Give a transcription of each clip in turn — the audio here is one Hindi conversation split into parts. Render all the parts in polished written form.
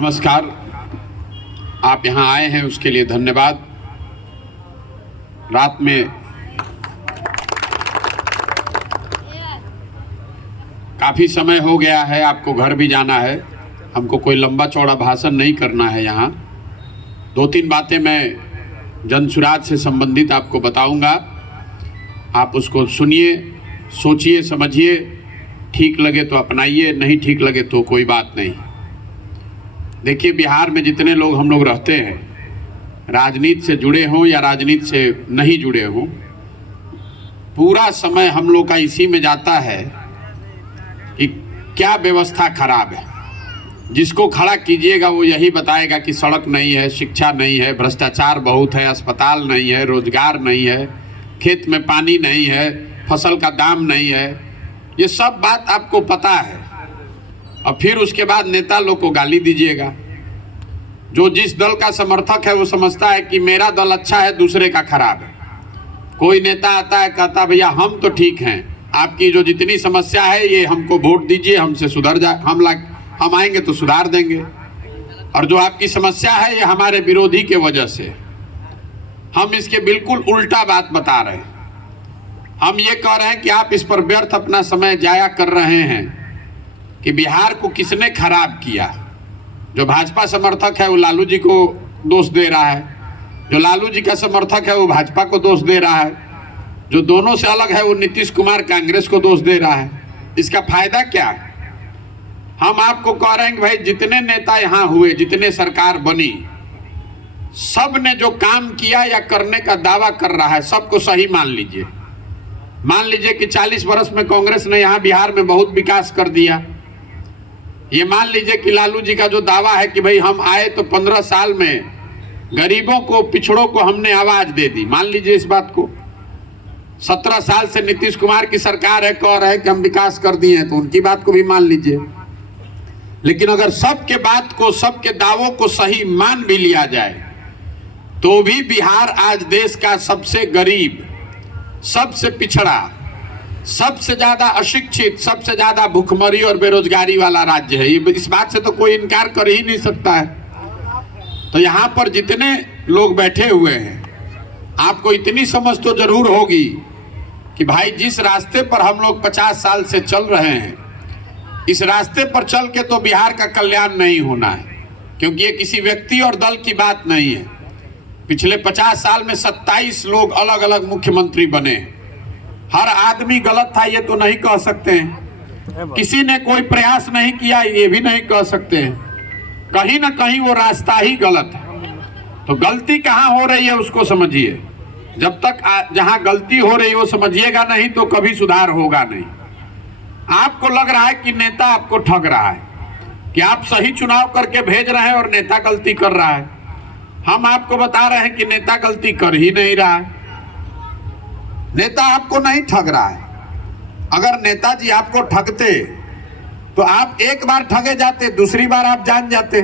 नमस्कार। आप यहाँ आए हैं उसके लिए धन्यवाद। रात में काफ़ी समय हो गया है, आपको घर भी जाना है। हमको कोई लंबा चौड़ा भाषण नहीं करना है। यहाँ दो तीन बातें मैं जनसुराज से संबंधित आपको बताऊंगा। आप उसको सुनिए, सोचिए, समझिए। ठीक लगे तो अपनाइए, नहीं ठीक लगे तो कोई बात नहीं। देखिए, बिहार में जितने लोग हम लोग रहते हैं, राजनीति से जुड़े हों या राजनीति से नहीं जुड़े हों, पूरा समय हम लोग का इसी में जाता है कि क्या व्यवस्था खराब है। जिसको खड़ा कीजिएगा वो यही बताएगा कि सड़क नहीं है, शिक्षा नहीं है, भ्रष्टाचार बहुत है, अस्पताल नहीं है, रोजगार नहीं है, खेत में पानी नहीं है, फसल का दाम नहीं है। ये सब बात आपको पता है। और फिर उसके बाद नेता लोग को गाली दीजिएगा। जो जिस दल का समर्थक है वो समझता है कि मेरा दल अच्छा है, दूसरे का खराब है। कोई नेता आता है, कहता भैया हम तो ठीक हैं, आपकी जो जितनी समस्या है ये हमको वोट दीजिए, हमसे सुधर जाए, हम आएंगे तो सुधार देंगे। और जो आपकी समस्या है ये हमारे विरोधी के वजह से। हम इसके बिल्कुल उल्टा बात बता रहे हैं। हम ये कह रहे हैं कि आप इस पर व्यर्थ अपना समय जाया कर रहे हैं कि बिहार को किसने खराब किया। जो भाजपा समर्थक है वो लालू जी को दोष दे रहा है, जो लालू जी का समर्थक है वो भाजपा को दोष दे रहा है, जो दोनों से अलग है वो नीतीश कुमार कांग्रेस को दोष दे रहा है। इसका फायदा क्या है? हम आपको कह रहे हैं कि भाई जितने नेता यहाँ हुए, जितने सरकार बनी, सब ने जो काम किया या करने का दावा कर रहा है सबको सही मान लीजिए। मान लीजिए कि 40 वर्ष में कांग्रेस ने यहाँ बिहार में बहुत विकास कर दिया। ये मान लीजिए कि लालू जी का जो दावा है कि भाई हम आए तो 15 साल में गरीबों को, पिछड़ों को हमने आवाज दे दी, मान लीजिए इस बात को। 17 साल से नीतीश कुमार की सरकार है, कह रहे हैं कि हम विकास कर दिए हैं, तो उनकी बात को भी मान लीजिए। लेकिन अगर सबके बात को, सबके दावों को सही मान भी लिया जाए तो भी बिहार आज देश का सबसे गरीब, सबसे पिछड़ा, सबसे ज्यादा अशिक्षित, सबसे ज्यादा भूखमरी और बेरोजगारी वाला राज्य है। इस बात से तो कोई इनकार कर ही नहीं सकता है। तो यहाँ पर जितने लोग बैठे हुए हैं, आपको इतनी समझ तो जरूर होगी कि भाई जिस रास्ते पर हम लोग 50 साल से चल रहे हैं, इस रास्ते पर चल के तो बिहार का कल्याण नहीं होना है। क्योंकि ये किसी व्यक्ति और दल की बात नहीं है। पिछले 50 साल में 27 लोग अलग अलग मुख्यमंत्री बने। हर आदमी गलत था ये तो नहीं कह सकते हैं, किसी ने कोई प्रयास नहीं किया ये भी नहीं कह सकते हैं। कहीं ना कहीं वो रास्ता ही गलत है। तो गलती कहाँ हो रही है उसको समझिए। जब तक जहाँ गलती हो रही है वो समझिएगा नहीं तो कभी सुधार होगा नहीं। आपको लग रहा है कि नेता आपको ठग रहा है, कि आप सही चुनाव करके भेज रहे हैं और नेता गलती कर रहा है। हम आपको बता रहे हैं कि नेता गलती कर ही नहीं रहा है। नेता आपको नहीं ठग रहा है। अगर नेताजी आपको ठगते तो आप एक बार ठगे जाते, दूसरी बार आप जान जाते।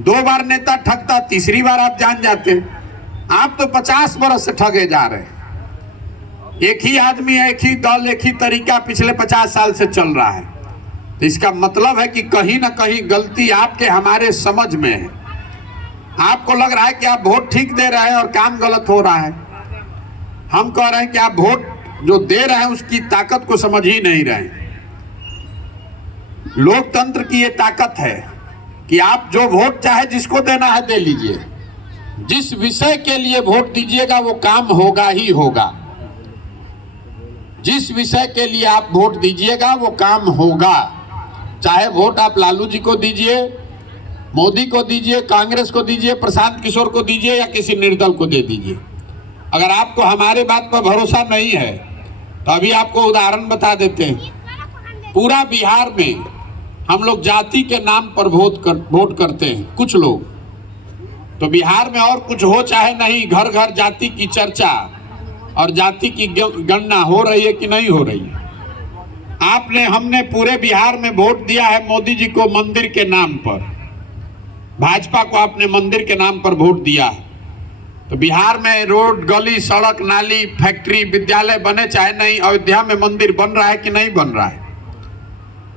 2 बार नेता ठगता, तीसरी बार आप जान जाते। आप तो 50 वर्ष से ठगे जा रहे हैं। एक ही आदमी, एक ही दल, एक ही तरीका पिछले 50 साल से चल रहा है। तो इसका मतलब है कि कहीं ना कहीं गलती आपके, हमारे समझ में है। आपको लग रहा है कि आप वोट ठीक दे रहे हैं और काम गलत हो रहा है। हम कह रहे हैं कि आप वोट जो दे रहे हैं उसकी ताकत को समझ ही नहीं रहे। लोकतंत्र की ये ताकत है कि आप जो वोट चाहे जिसको देना है दे लीजिए। जिस विषय के लिए वोट दीजिएगा वो काम होगा ही होगा। जिस विषय के लिए आप वोट दीजिएगा वो काम होगा। चाहे वोट आप लालू जी को दीजिए, मोदी को दीजिए, कांग्रेस को दीजिए, प्रशांत किशोर को दीजिए या किसी निर्दल को दे दीजिए। अगर आपको हमारे बात पर भरोसा नहीं है तो अभी आपको उदाहरण बता देते हैं। पूरा बिहार में हम लोग जाति के नाम पर वोट करते हैं कुछ लोग। तो बिहार में और कुछ हो चाहे नहीं, घर घर जाति की चर्चा और जाति की गणना हो रही है कि नहीं हो रही है। हमने पूरे बिहार में वोट दिया है मोदी जी को मंदिर के नाम पर। भाजपा को आपने मंदिर के नाम पर वोट दिया है। तो बिहार में रोड, गली, सड़क, नाली, फैक्ट्री, विद्यालय बने चाहे नहीं, अयोध्या में मंदिर बन रहा है कि नहीं बन रहा है?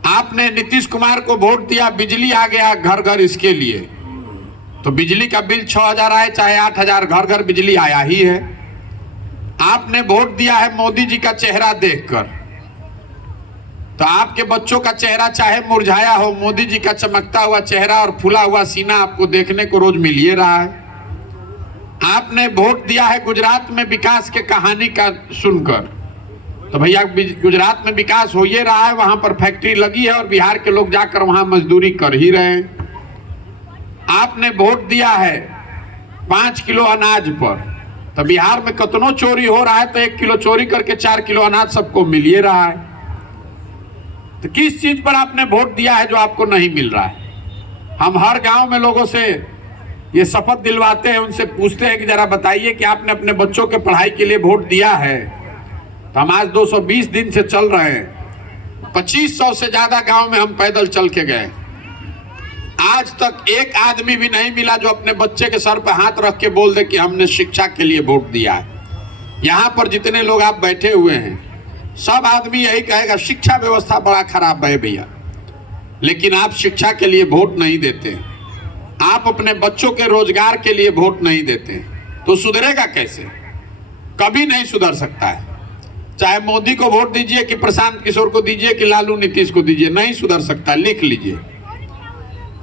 आपने नीतीश कुमार को वोट दिया, बिजली आ गया घर घर इसके लिए, तो बिजली का बिल 6,000 आए चाहे 8,000, घर घर बिजली आया ही है। आपने वोट दिया है मोदी जी का चेहरा देखकर, तो आपके बच्चों का चेहरा चाहे मुरझाया हो, मोदी जी का चमकता हुआ चेहरा और फूला हुआ सीना आपको देखने को रोज मिल ही रहा है। आपने वोट दिया है गुजरात में विकास के कहानी का सुनकर, तो भैया गुजरात में विकास हो ये रहा है, वहां पर फैक्ट्री लगी है और बिहार के लोग जाकर वहां मजदूरी कर ही रहे हैं। आपने वोट दिया है 5 किलो अनाज पर, तो बिहार में कितनों चोरी हो रहा है, तो 1 किलो चोरी करके 4 किलो अनाज सबको मिल ही रहा है। तो किस चीज पर आपने वोट दिया है जो आपको नहीं मिल रहा है? हम हर गांव में लोगों से ये शपथ दिलवाते हैं, उनसे पूछते हैं कि जरा बताइए कि आपने अपने बच्चों के पढ़ाई के लिए वोट दिया है? तो हम आज 220 दिन से चल रहे हैं, 2500 से ज्यादा गांव में हम पैदल चल के गए, आज तक एक आदमी भी नहीं मिला जो अपने बच्चे के सर पर हाथ रख के बोल दे कि हमने शिक्षा के लिए वोट दिया है। यहाँ पर जितने लोग आप बैठे हुए हैं, सब आदमी यही कहेगा शिक्षा व्यवस्था बड़ा खराब है भैया, लेकिन आप शिक्षा के लिए वोट नहीं देते, आप अपने बच्चों के रोजगार के लिए वोट नहीं देते, तो सुधरेगा कैसे? कभी नहीं सुधर सकता है। चाहे मोदी को वोट दीजिए कि प्रशांत किशोर को दीजिए कि लालू नीतीश को दीजिए, नहीं सुधर सकता। लिख लीजिए,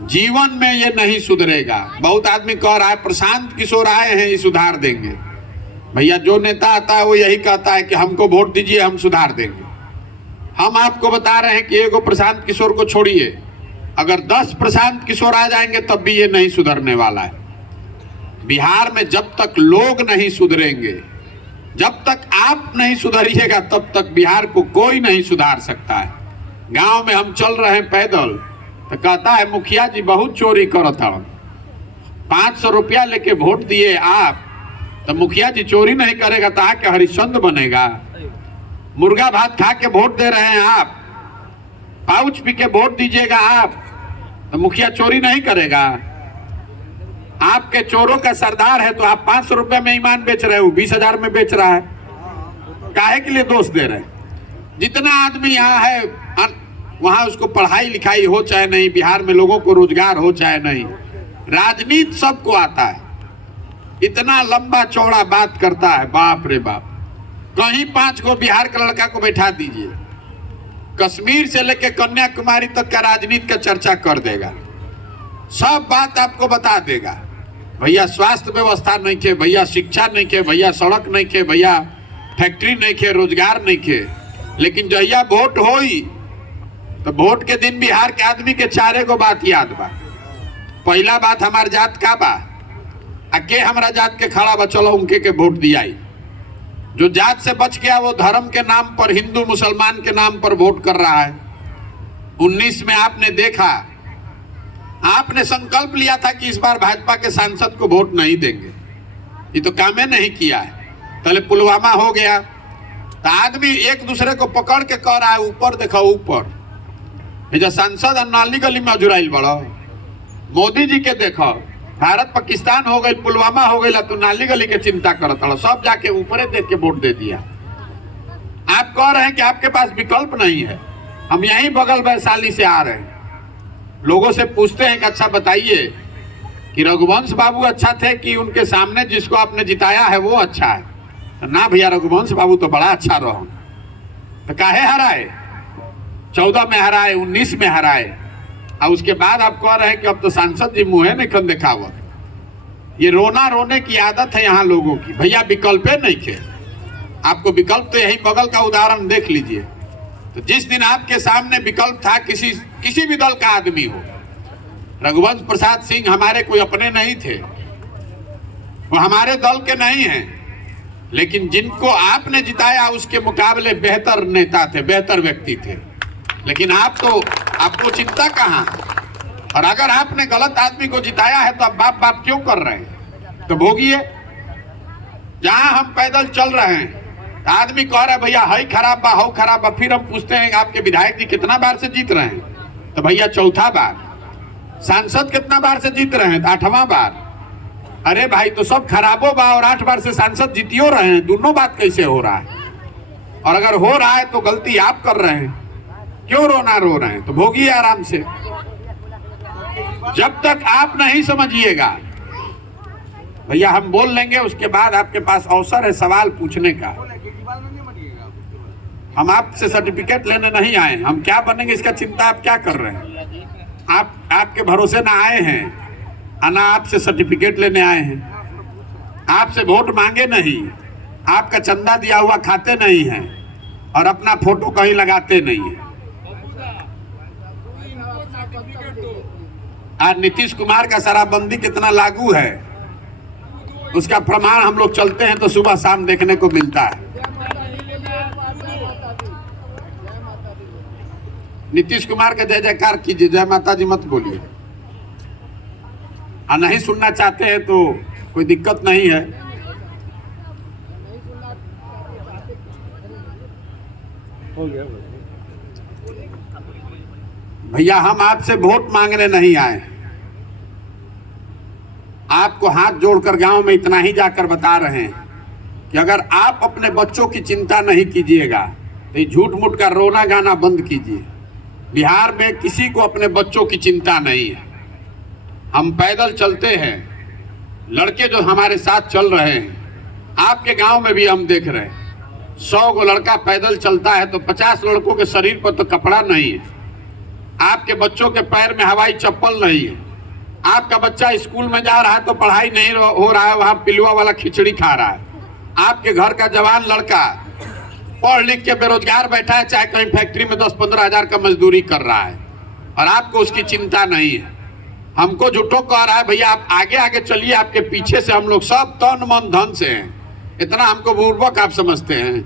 जीवन में ये नहीं सुधरेगा। बहुत आदमी कह रहा है प्रशांत किशोर आए हैं ये सुधार देंगे। भैया जो नेता आता है वो यही कहता है कि हमको वोट दीजिए हम सुधार देंगे। हम आपको बता रहे हैं कि एगो प्रशांत किशोर को छोड़िए, अगर 10 प्रशांत किशोर आ जाएंगे तब भी ये नहीं सुधरने वाला है। बिहार में जब तक लोग नहीं सुधरेंगे, जब तक आप नहीं सुधरिएगा, तब तक बिहार को कोई नहीं सुधार सकता है। गांव में हम चल रहे हैं पैदल, तो कहता है मुखिया जी बहुत चोरी करता, 500 रुपया लेके वोट दिए आप, तो मुखिया जी चोरी नहीं करेगा तो आके हरिश्चंद्र बनेगा। मुर्गा भात खा के वोट दे रहे हैं आप, पाउच पी के वोट दीजिएगा आप, तो मुखिया चोरी नहीं करेगा। आपके चोरों का सरदार है तो आप 500 रुपए में ईमान बेच रहे हो, 20,000 में बेच रहा है, काहे के लिए दोष दे रहे हैं? जितना आदमी यहाँ है वहां उसको पढ़ाई लिखाई हो चाहे नहीं, बिहार में लोगों को रोजगार हो चाहे नहीं, राजनीति सबको आता है। इतना लंबा चौड़ा बात करता है, बाप रे बाप। कहीं 5 को बिहार का लड़का को बैठा दीजिए, कश्मीर से लेकर कन्याकुमारी तक का राजनीति का चर्चा कर देगा, सब बात आपको बता देगा। भैया स्वास्थ्य व्यवस्था नहीं थे, भैया शिक्षा नहीं थे, भैया सड़क नहीं थे, भैया फैक्ट्री नहीं थे, रोजगार नहीं थे। लेकिन जहिया वोट होई तो वोट के दिन बिहार के आदमी के 4 गो बात याद बा। पहला बात हमार जात का बा, के हमारा जात के खड़ा बा, चलो उनके के वोट दिया। जो जात से बच गया वो धर्म के नाम पर, हिंदू मुसलमान के नाम पर वोट कर रहा है। 19 में आपने देखा, आपने संकल्प लिया था कि इस बार भाजपा के सांसद को वोट नहीं देंगे, ये तो काम नहीं किया है। पहले पुलवामा हो गया तो आदमी एक दूसरे को पकड़ के कह रहा है ऊपर देखो ऊपर, जो सांसद नाली गली में जुड़ाइल बड़ो, मोदी जी के देखो भारत पाकिस्तान हो गई, पुलवामा हो गई, तो नाली गली के चिंता करता, सब जाके ऊपरे देख के वोट दे दिया। आप कह रहे हैं कि आपके पास विकल्प नहीं है। हम यहीं बगल वैशाली से आ रहे हैं, लोगों से पूछते हैं कि अच्छा बताइए कि रघुवंश बाबू अच्छा थे कि उनके सामने जिसको आपने जिताया है वो अच्छा है? तो ना भैया, रघुवंश बाबू तो बड़ा अच्छा रहो। तो काहे हराए? 14 में हराए, 19 में हराए, और उसके बाद आप कह रहे हैं कि अब तो सांसद जी मुँहे नहीं खन दिखावत। ये रोना रोने की आदत है यहाँ लोगों की। भैया विकल्पे नहीं थे, आपको विकल्प तो यही बगल का उदाहरण देख लीजिए। तो जिस दिन आपके सामने विकल्प था, किसी भी दल का आदमी हो, रघुवंश प्रसाद सिंह हमारे कोई अपने नहीं थे, वो हमारे दल के नहीं हैं, लेकिन जिनको आपने जिताया उसके मुकाबले बेहतर नेता थे, बेहतर व्यक्ति थे। लेकिन आपको चिंता कहाँ? और अगर आपने गलत आदमी को जिताया है तो आप बाप बाप क्यों कर रहे हैं? तो भोगिए। जहां हम पैदल चल रहे हैं आदमी कह रहा है भैया हई खराब बा, हौ खराब बा, फिर हम पूछते हैं आपके विधायक जी कितना बार से जीत रहे हैं? तो भैया 4था बार। सांसद कितना बार से जीत रहे हैं? 8वां बार। अरे भाई, तो सब खराबो बा और 8 बार से सांसद जीतियो रहे हैं, दोनों बात कैसे हो रहा है? और अगर हो रहा है तो गलती आप कर रहे हैं। क्यों रोना रो रहे हैं? तो भोगिए आराम से। जब तक आप नहीं समझिएगा, भैया हम बोल लेंगे, उसके बाद आपके पास अवसर है सवाल पूछने का। हम आपसे सर्टिफिकेट लेने नहीं आए, हम क्या बनेंगे इसका चिंता आप क्या कर रहे हैं? आप आपके भरोसे ना आए हैं, ना आपसे सर्टिफिकेट लेने आए हैं, आपसे वोट मांगे नहीं, आपका चंदा दिया हुआ खाते नहीं हैं और अपना फोटो कहीं लगाते नहीं हैं। आज नीतीश कुमार का शराबबंदी कितना लागू है उसका प्रमाण हम लोग चलते हैं तो सुबह शाम देखने को मिलता है। नीतीश कुमार का जय जयकार कीजिए, जय माता जी मत बोलिए। नहीं सुनना चाहते हैं तो कोई दिक्कत नहीं है। भैया हम आपसे वोट मांगने नहीं आए, आपको हाथ जोड़कर गांव में इतना ही जाकर बता रहे हैं कि अगर आप अपने बच्चों की चिंता नहीं कीजिएगा तो झूठ मूठ का रोना गाना बंद कीजिए। बिहार में किसी को अपने बच्चों की चिंता नहीं है। हम पैदल चलते हैं, लड़के जो हमारे साथ चल रहे हैं, आपके गांव में भी हम देख रहे हैं, 100 गो लड़का पैदल चलता है तो 50 लड़कों के शरीर पर तो कपड़ा नहीं है। आपके बच्चों के पैर में हवाई चप्पल नहीं है। आपका बच्चा स्कूल में जा रहा है तो पढ़ाई नहीं हो रहा है, वहां पिलुआ वाला खिचड़ी खा रहा है। आपके घर का जवान लड़का पढ़ लिख के बेरोजगार बैठा है, चाहे कहीं फैक्ट्री में 10-15 हजार का मजदूरी कर रहा है और आपको उसकी चिंता नहीं है। हमको झूठो कह रहा है भैया आप आगे आगे चलिए, आपके पीछे से हम लोग सब तन मन धन से हैं। इतना हमको बुर्बक आप समझते हैं?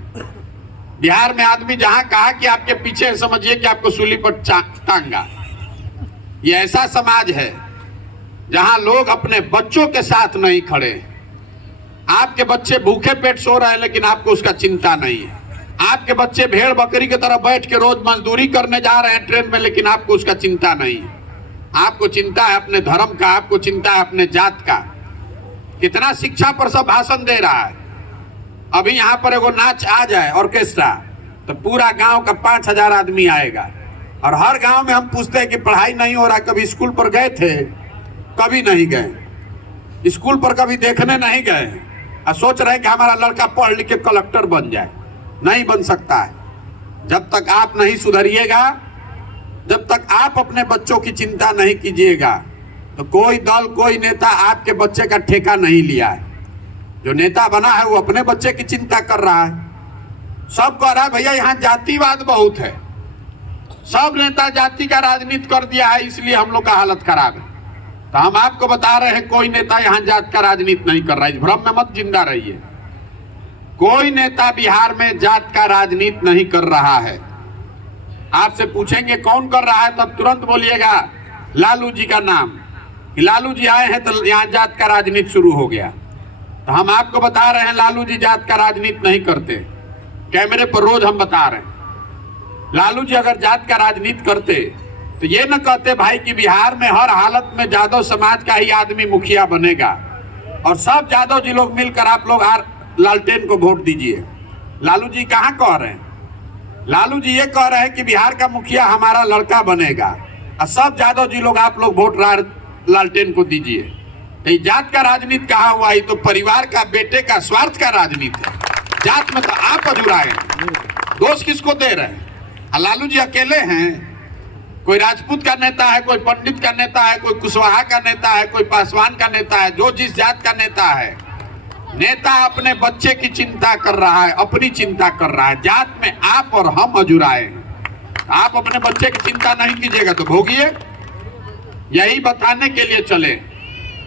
बिहार में आदमी जहां कहा कि आपके पीछे समझिए कि आपको सूली पर टांगा। ये ऐसा समाज है जहां लोग अपने बच्चों के साथ नहीं खड़े। आपके बच्चे भूखे पेट सो रहे हैं लेकिन आपको उसका चिंता नहीं है। आपके बच्चे भेड़ बकरी की तरह बैठ के रोज मजदूरी करने जा रहे हैं ट्रेन में, लेकिन आपको उसका चिंता नहीं है। आपको चिंता है अपने धर्म का, आपको चिंता है अपने जात का। कितना शिक्षा पर सब भाषण दे रहा है। अभी यहाँ पर एगो नाच आ जाए ऑर्केस्ट्रा तो पूरा गांव का 5000 आदमी आएगा और हर गांव में हम पूछते हैं कि पढ़ाई नहीं हो रहा, कभी स्कूल पर गए थे? कभी नहीं गए। स्कूल पर कभी देखने नहीं गए और सोच रहे हैं कि हमारा लड़का पढ़ लिख के कलेक्टर बन जाए। नहीं बन सकता है। जब तक आप नहीं सुधरिएगा, जब तक आप अपने बच्चों की चिंता नहीं कीजिएगा तो कोई दल कोई नेता आपके बच्चे का ठेका नहीं लिया है। जो नेता बना है वो अपने बच्चे की चिंता कर रहा है। सब कह रहा है भैया यहाँ जातिवाद बहुत है, सब नेता जाति का राजनीति कर दिया है इसलिए हम लोग का हालत खराब है। तो हम आपको बता रहे हैं कोई नेता यहाँ जात का राजनीति नहीं कर रहा है। इस भ्रम में मत जिंदा रहिए। कोई नेता बिहार में जात का राजनीति नहीं कर रहा है। आपसे पूछेंगे कौन कर रहा है तब तुरंत बोलिएगा लालू जी का नाम। लालू जी आए हैं तो यहाँ जात का राजनीति शुरू हो गया। तो हम आपको बता रहे हैं लालू जी जात का राजनीति नहीं करते। कैमरे पर रोज हम बता रहे हैं लालू जी अगर जात का राजनीति करते तो ये न कहते भाई कि बिहार में हर हालत में यादव समाज का ही आदमी मुखिया बनेगा और सब यादव जी लोग मिलकर आप लोग लालटेन को वोट दीजिए। लालू जी कहाँ कह रहे हैं? लालू जी ये कह रहे हैं कि बिहार का मुखिया हमारा लड़का बनेगा और सब यादव जी लोग आप लोग वोट लालटेन को दीजिए। तो जात का राजनीति कहाँ हुआ? ये तो परिवार का, बेटे का स्वार्थ का राजनीति है। जात में तो आप अधूराए, दोष किसको दे रहे हैं? लालू जी अकेले हैं? कोई राजपूत का नेता है, कोई पंडित का नेता है, कोई कुशवाहा का नेता है, कोई पासवान का नेता है, जो जिस जात का नेता है, नेता अपने बच्चे की चिंता कर रहा है, अपनी चिंता कर रहा है। जात में आप और हम अधूराए हैं। आप अपने बच्चे की चिंता नहीं कीजिएगा तो भोगिए। यही बताने के लिए चले।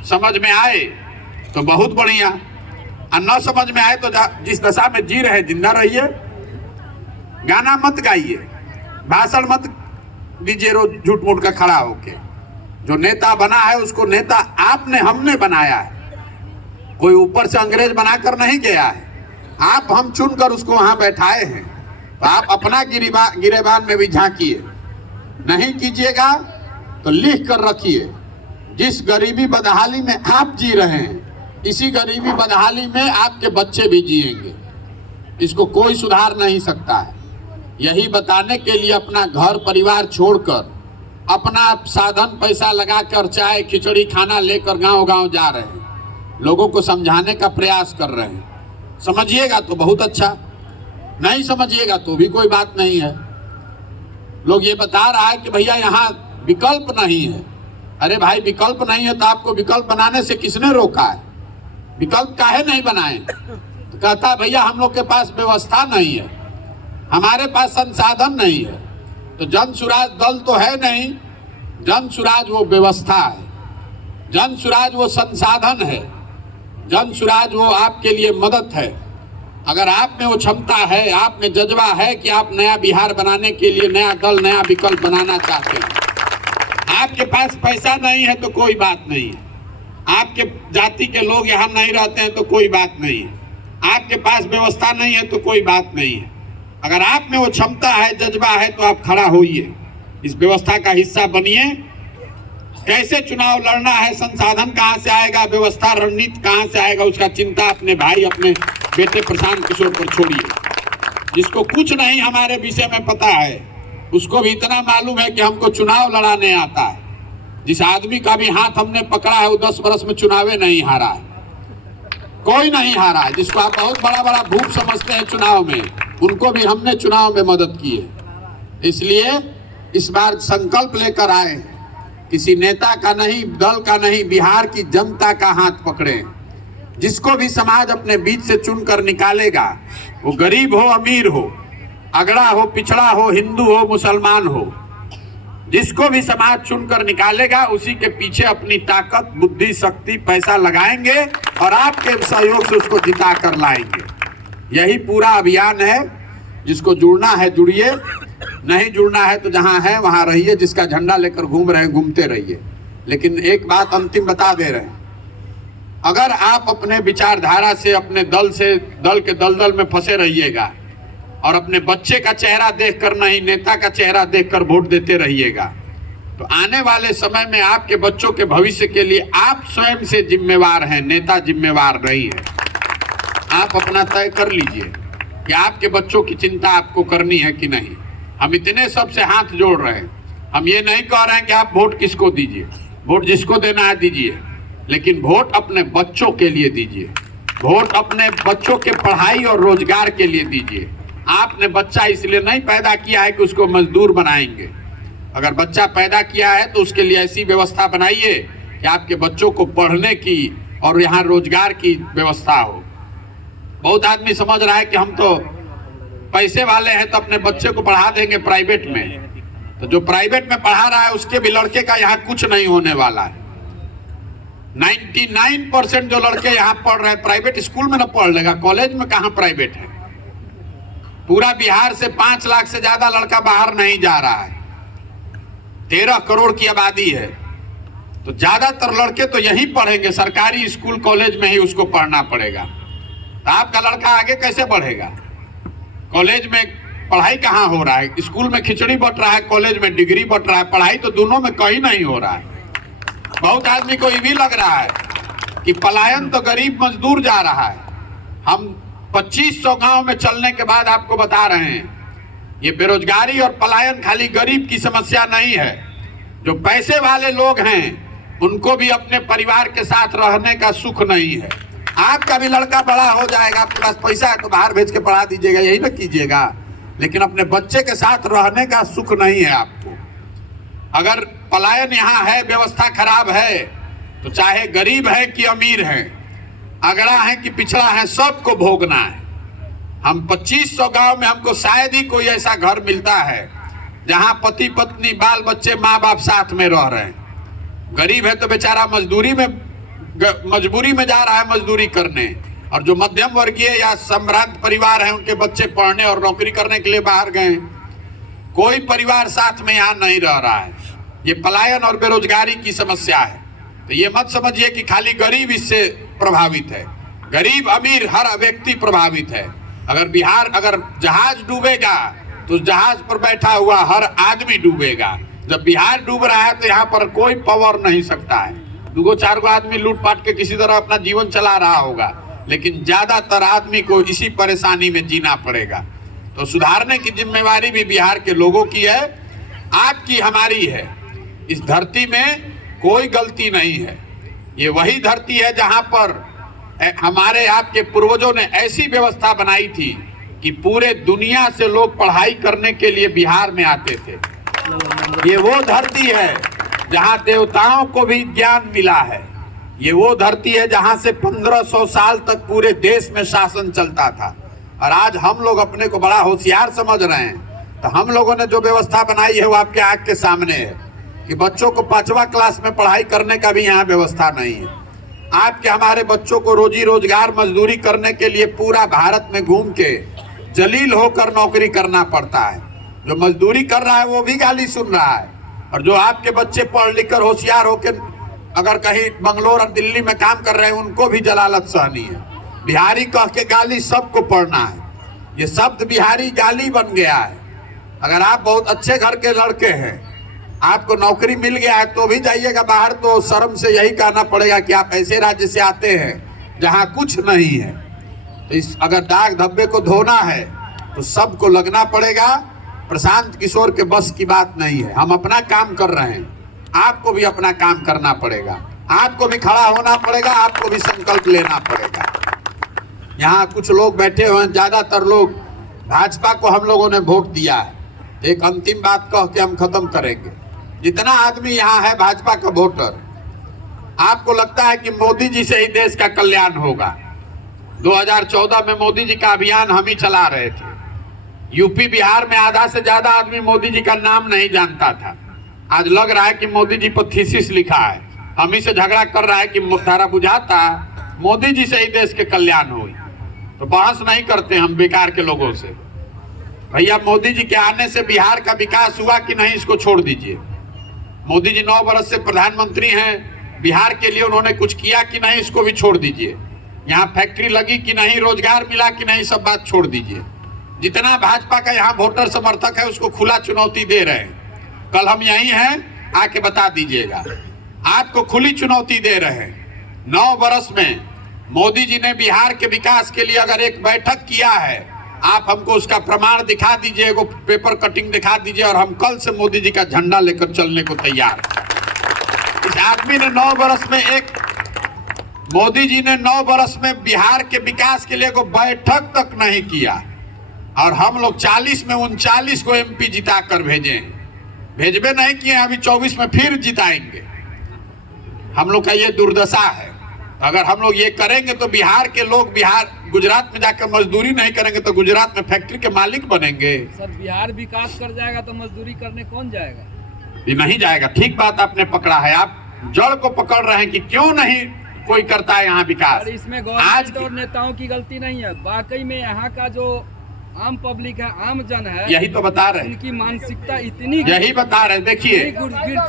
समझ में आए तो बहुत बढ़िया, और न समझ में आए तो जिस दशा में जी रहे जिंदा रहिए। गाना मत गाइए, भाषण मत दीजिए रोज झूठ मूठ का खड़ा होके। जो नेता बना है उसको नेता आपने हमने बनाया है, कोई ऊपर से अंग्रेज बनाकर नहीं गया है। आप हम चुनकर उसको वहां बैठाए हैं। तो आप अपना गिरेबान में भी झांकिए। नहीं कीजिएगा तो लिख कर रखिए, जिस गरीबी बदहाली में आप जी रहे हैं इसी गरीबी बदहाली में आपके बच्चे भी जिएंगे। इसको कोई सुधार नहीं सकता है। यही बताने के लिए अपना घर परिवार छोड़कर अपना साधन पैसा लगाकर चाय खिचड़ी खाना लेकर गांव-गांव जा रहे हैं, लोगों को समझाने का प्रयास कर रहे हैं। समझिएगा तो बहुत अच्छा, नहीं समझिएगा तो भी कोई बात नहीं है। लोग ये बता रहा है कि भैया यहाँ विकल्प नहीं है। अरे भाई, विकल्प नहीं है तो आपको विकल्प बनाने से किसने रोका है? विकल्प काहे नहीं बनाए? तो कहता है भैया हम लोग के पास व्यवस्था नहीं है, हमारे पास संसाधन नहीं है। तो जन सुराज दल तो है नहीं, जन सुराज वो व्यवस्था है, जन सुराज वो संसाधन है, जन सुराज वो आपके लिए मदद है। अगर आप में वो क्षमता है, आप में जज्बा है कि आप नया बिहार बनाने के लिए नया दल नया विकल्प बनाना चाहते हैं, आपके पास पैसा नहीं है तो कोई बात नहीं है, आपके जाति के लोग यहाँ नहीं रहते हैं तो कोई बात नहीं है, आपके पास व्यवस्था नहीं है तो कोई बात नहीं है। अगर आप में वो क्षमता है जज्बा है तो आप खड़ा होइए, इस व्यवस्था का हिस्सा बनिए। कैसे चुनाव लड़ना है, संसाधन कहाँ से आएगा, व्यवस्था रणनीति कहाँ से आएगा, उसका चिंता अपने भाई अपने बेटे प्रशांत किशोर पर छोड़िए। जिसको कुछ नहीं हमारे विषय में पता है, उसको भी इतना मालूम है कि हमको चुनाव लड़ाने आता है। जिस आदमी का भी हाथ हमने पकड़ा है वो 10 वर्ष में चुनावे नहीं हारा है, कोई नहीं हारा है। जिसको आप बहुत बड़ा बड़ा भूख समझते हैं चुनाव में, उनको भी हमने चुनाव में मदद की है। इसलिए इस बार संकल्प लेकर आए, किसी नेता का नहीं, दल का नहीं, बिहार की जनता का हाथ पकड़े। जिसको भी समाज अपने बीच से चुनकर निकालेगा, वो गरीब हो अमीर हो, अगड़ा हो पिछड़ा हो, हिंदू हो मुसलमान हो, जिसको भी समाज चुनकर निकालेगा उसी के पीछे अपनी ताकत बुद्धि शक्ति पैसा लगाएंगे और आपके सहयोग से उसको जिता कर लाएंगे। यही पूरा अभियान है। जिसको जुड़ना है जुड़िए, नहीं जुड़ना है तो जहां है वहां रहिए, जिसका झंडा लेकर घूम रहे हैं घूमते रहिए। लेकिन एक बात अंतिम बता दे रहे हैं, अगर आप अपने विचारधारा से अपने दल से दल के दलदल में फंसे रहिएगा और अपने बच्चे का चेहरा देखकर नहीं नेता का चेहरा देखकर वोट देते रहिएगा, तो आने वाले समय में आपके बच्चों के भविष्य के लिए आप स्वयं से जिम्मेवार हैं, नेता जिम्मेवार नहीं है। आप अपना तय कर लीजिए कि आपके बच्चों की चिंता आपको करनी है कि नहीं। हम इतने सबसे हाथ जोड़ रहे हैं, हम ये नहीं कह रहे हैं कि आप वोट किसको दीजिए, वोट जिसको देना है दीजिए, लेकिन वोट अपने बच्चों के लिए दीजिए, वोट अपने बच्चों के पढ़ाई और रोजगार के लिए दीजिए। आपने बच्चा इसलिए नहीं पैदा किया है कि उसको मजदूर बनाएंगे। अगर बच्चा पैदा किया है तो उसके लिए ऐसी व्यवस्था बनाइए कि आपके बच्चों को पढ़ने की और यहाँ रोजगार की व्यवस्था हो। बहुत आदमी समझ रहा है कि हम तो पैसे वाले हैं तो अपने बच्चे को पढ़ा देंगे प्राइवेट में, तो जो प्राइवेट में पढ़ा रहा है उसके भी लड़के का यहाँ कुछ नहीं होने वाला है। 99% जो लड़के यहाँ पढ़ रहे हैं प्राइवेट स्कूल में ना पढ़ लेगा, कॉलेज में कहाँ प्राइवेट है। पूरा बिहार से 5 लाख से ज्यादा लड़का बाहर नहीं जा रहा है, 13 करोड़ की आबादी है, तो ज्यादातर लड़के तो यहीं पढ़ेंगे, सरकारी स्कूल कॉलेज में ही उसको पढ़ना पड़ेगा। तो आपका लड़का आगे कैसे बढ़ेगा? कॉलेज में पढ़ाई कहाँ हो रहा है? स्कूल में खिचड़ी बट रहा है, कॉलेज में डिग्री बट रहा है, पढ़ाई तो दोनों में कहीं नहीं हो रहा है। बहुत आदमी को ये भी लग रहा है कि पलायन तो गरीब मजदूर जा रहा है। हम 2500 गांव में चलने के बाद आपको बता रहे हैं, ये बेरोजगारी और पलायन खाली गरीब की समस्या नहीं है। जो पैसे वाले लोग हैं उनको भी अपने परिवार के साथ रहने का सुख नहीं है। आपका भी लड़का बड़ा हो जाएगा, आपके पास पैसा है तो बाहर भेज के पढ़ा दीजिएगा, यही ना कीजिएगा, लेकिन अपने बच्चे के साथ रहने का सुख नहीं है आपको। अगर पलायन यहाँ है, व्यवस्था खराब है, तो चाहे गरीब है कि अमीर है, अगड़ा है कि पिछड़ा है, सबको भोगना है। हम 2500 गांव में हमको शायद ही कोई ऐसा घर मिलता है जहां पति पत्नी बाल बच्चे माँ बाप साथ में रह रहे हैं। गरीब है तो बेचारा मजबूरी में जा रहा है मजदूरी करने, और जो मध्यम वर्गीय या सम्भ्रांत परिवार है उनके बच्चे पढ़ने और नौकरी करने के लिए बाहर गए। कोई परिवार साथ में यहाँ नहीं रह रहा है। ये पलायन और बेरोजगारी की समस्या है। तो ये मत समझिए कि खाली गरीब इससे प्रभावित है, गरीब अमीर हर व्यक्ति प्रभावित है। अगर जहाज डूबेगा तो जहाज पर बैठा हुआ हर आदमी डूबेगा। जब बिहार डूब रहा है तो यहाँ पर कोई पावर नहीं सकता है। 2-4 आदमी लूटपाट के किसी तरह अपना जीवन चला रहा होगा, लेकिन ज्यादातर आदमी को इसी परेशानी में जीना पड़ेगा। तो सुधारने की जिम्मेवारी भी बिहार के लोगों की है, आपकी हमारी है। इस धरती में कोई गलती नहीं है। ये वही धरती है जहां पर हमारे आपके पूर्वजों ने ऐसी व्यवस्था बनाई थी कि पूरे दुनिया से लोग पढ़ाई करने के लिए बिहार में आते थे। ये वो धरती है जहां देवताओं को भी ज्ञान मिला है। ये वो धरती है जहां से 1500 साल तक पूरे देश में शासन चलता था। और आज हम लोग अपने को बड़ा होशियार समझ रहे हैं, तो हम लोगों ने जो व्यवस्था बनाई है वो आपके आंख के सामने है कि बच्चों को 5वां क्लास में पढ़ाई करने का भी यहाँ व्यवस्था नहीं है। आपके हमारे बच्चों को रोजी रोजगार मजदूरी करने के लिए पूरा भारत में घूम के जलील होकर नौकरी करना पड़ता है। जो मजदूरी कर रहा है वो भी गाली सुन रहा है, और जो आपके बच्चे पढ़ लिख कर होशियार होकर अगर कहीं बंगलोर और दिल्ली में काम कर रहे हैं उनको भी जलालत सहनी है। बिहारी कह के गाली सबको पढ़ना है। ये शब्द बिहारी गाली बन गया है। अगर आप बहुत अच्छे घर के लड़के हैं, आपको नौकरी मिल गया है, तो भी जाइएगा बाहर तो शर्म से यही कहना पड़ेगा कि आप ऐसे राज्य से आते हैं जहां कुछ नहीं है। तो इस अगर दाग धब्बे को धोना है तो सबको लगना पड़ेगा। प्रशांत किशोर के बस की बात नहीं है। हम अपना काम कर रहे हैं, आपको भी अपना काम करना पड़ेगा, आपको भी खड़ा होना पड़ेगा, आपको भी संकल्प लेना पड़ेगा। यहाँ कुछ लोग बैठे हुए हैं, ज्यादातर लोग भाजपा को हम लोगों ने वोट दिया है। एक अंतिम बात कह के हम खत्म करेंगे। जितना आदमी यहाँ है भाजपा का वोटर, आपको लगता है कि मोदी जी से ही देश का कल्याण होगा? 2014 में मोदी जी का अभियान हम ही चला रहे थे। यूपी बिहार में आधा से ज्यादा आदमी मोदी जी का नाम नहीं जानता था। आज लग रहा है कि मोदी जी पर थीसिस लिखा है, हम ही से झगड़ा कर रहा है कि मुख्तारा बुझाता मोदी जी से ही देश के कल्याण हो। तो बहस नहीं करते हम बेकार के लोगों से। भैया मोदी जी के आने से बिहार का विकास हुआ कि नहीं, इसको छोड़ दीजिए। मोदी जी 9 वर्ष से प्रधानमंत्री हैं, बिहार के लिए उन्होंने कुछ किया कि नहीं, इसको भी छोड़ दीजिए। यहाँ फैक्ट्री लगी कि नहीं, रोजगार मिला कि नहीं, सब बात छोड़ दीजिए। जितना भाजपा का यहाँ वोटर समर्थक है उसको खुला चुनौती दे रहे हैं। कल हम यही हैं, आके बता दीजिएगा। आपको खुली चुनौती दे रहे हैं। 9 वर्ष में मोदी जी ने बिहार के विकास के लिए अगर एक बैठक किया है, आप हमको उसका प्रमाण दिखा दीजिए, वो पेपर कटिंग दिखा दीजिए, और हम कल से मोदी जी का झंडा लेकर चलने को तैयार हैं। इस आदमी ने 9 वर्ष में मोदी जी ने 9 वर्ष में बिहार के विकास के लिए कोई बैठक तक नहीं किया, और हम लोग 40 में 39 को MP जिता कर भेजबे नहीं किए, अभी 24 में फिर जिताएंगे। हम लोग का ये दुर्दशा है। अगर हम लोग ये करेंगे तो बिहार के लोग गुजरात में जाकर मजदूरी नहीं करेंगे तो गुजरात में फैक्ट्री के मालिक बनेंगे। सर बिहार विकास कर जाएगा तो मजदूरी करने कौन जाएगा? ये नहीं जाएगा। ठीक बात आपने पकड़ा है। आप जड़ को पकड़ रहे हैं कि क्यों नहीं कोई करता है यहाँ विकास। और इसमें गवर्नमेंट और नेताओं की गलती नहीं है, वाकई में यहाँ का जो आम पब्लिक है, आम जन है, यही तो बता रहे हैं। उनकी मानसिकता इतनी, यही बता रहे हैं। देखिए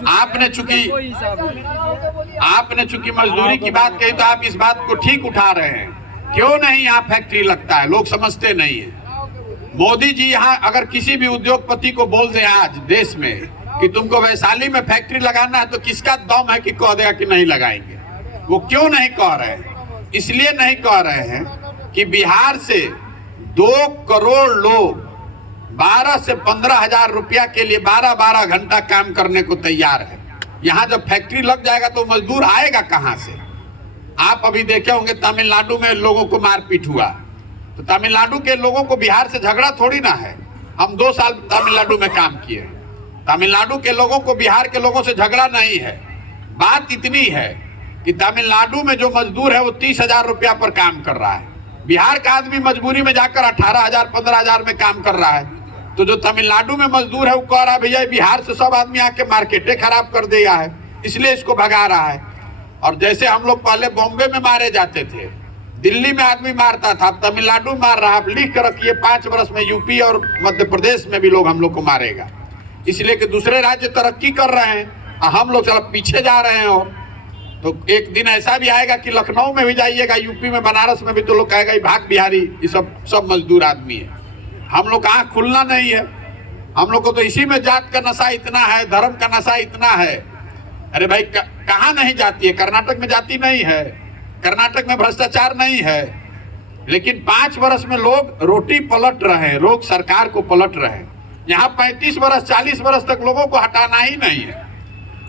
आपने चूंकि मजदूरी की बात कही तो आप इस बात को ठीक उठा रहे हैं। क्यों नहीं यहाँ फैक्ट्री लगता है, लोग समझते नहीं है। मोदी जी यहाँ अगर किसी भी उद्योगपति को बोल दे आज देश में कि तुमको वैशाली में फैक्ट्री लगाना है, तो किसका दम है कि कह देगा कि नहीं लगाएंगे? वो क्यों नहीं कह रहे हैं? इसलिए नहीं कह रहे हैं कि बिहार से 2 करोड़ लोग 12 से 15 हजार रुपया के लिए 12-12 घंटा काम करने को तैयार है। यहाँ जब फैक्ट्री लग जाएगा तो मजदूर आएगा कहाँ से? आप अभी देखे होंगे तमिलनाडु में लोगों को मारपीट हुआ, तो तमिलनाडु के लोगों को बिहार से झगड़ा थोड़ी ना है। हम 2 साल तमिलनाडु में काम किए। तमिलनाडु के लोगों को बिहार के लोगों से झगड़ा नहीं है। बात इतनी है कि तमिलनाडु में जो मजदूर है वो 30,000 रुपया पर काम कर रहा है। बिहार का आदमी मजबूरी में जाकर 18,000 15,000 में काम कर रहा है। तो जो तमिलनाडु में मजदूर है वो कह रहा है भैया बिहार से सब आदमी आके मार्केटें खराब कर दिया है, इसलिए इसको भगा रहा है। और जैसे हम लोग पहले बॉम्बे में मारे जाते थे, दिल्ली में आदमी मारता था, अब तमिलनाडु मार रहा है। आप लिख कर रखिए 5 वर्ष में यूपी और मध्य प्रदेश में भी लोग हम लोग को मारेगा, इसलिए कि दूसरे राज्य तरक्की कर रहे हैं और हम लोग चलो पीछे जा रहे हैं। और तो एक दिन ऐसा भी आएगा कि लखनऊ में भी जाइएगा, यूपी में, बनारस में भी, तो लोग कहेगा भाग बिहारी, ये सब मजदूर आदमी है। हम लोग का आँख खुलना नहीं है। हम लोग को तो इसी में जात का नशा इतना है, धर्म का नशा इतना है। अरे भाई कहाँ नहीं जाती है? कर्नाटक में जाती नहीं है? कर्नाटक में भ्रष्टाचार नहीं है? लेकिन 5 वर्ष में लोग रोटी पलट रहे हैं, लोग सरकार को पलट रहे हैं। यहाँ 35 वर्ष 40 वर्ष तक लोगों को हटाना ही नहीं है,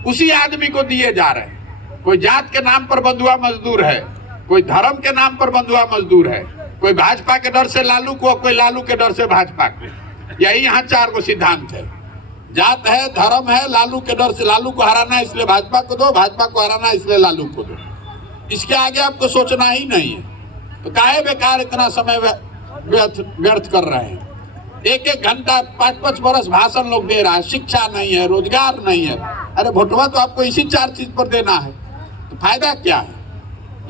उसी आदमी को दिए जा रहे हैं। कोई जात के नाम पर बंधुआ मजदूर है, कोई धर्म के नाम पर बंधुआ मजदूर है, कोई भाजपा के डर से लालू को, कोई लालू के डर से भाजपा को। यही यहाँ 4 गो सिद्धांत है, जात है, धर्म है, लालू के डर से लालू को हराना है इसलिए भाजपा को दो, भाजपा को हराना है इसलिए लालू को दो। इसके आगे आपको सोचना ही नहीं है। तो काहे बेकार इतना समय व्यर्थ कर रहे हैं। 1-1 घंटा 5-5 वर्ष भाषण लोग दे रहा है, शिक्षा नहीं है, रोजगार नहीं है। अरे वोटवा तो आपको इसी 4 चीज पर देना है, तो फायदा क्या है?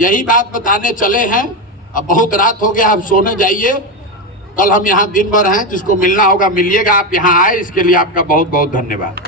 यही बात बताने चले हैं। अब बहुत रात हो गया, आप सोने जाइए। कल हम यहाँ दिन भर हैं, जिसको मिलना होगा मिलिएगा। आप यहाँ आए इसके लिए आपका बहुत बहुत धन्यवाद।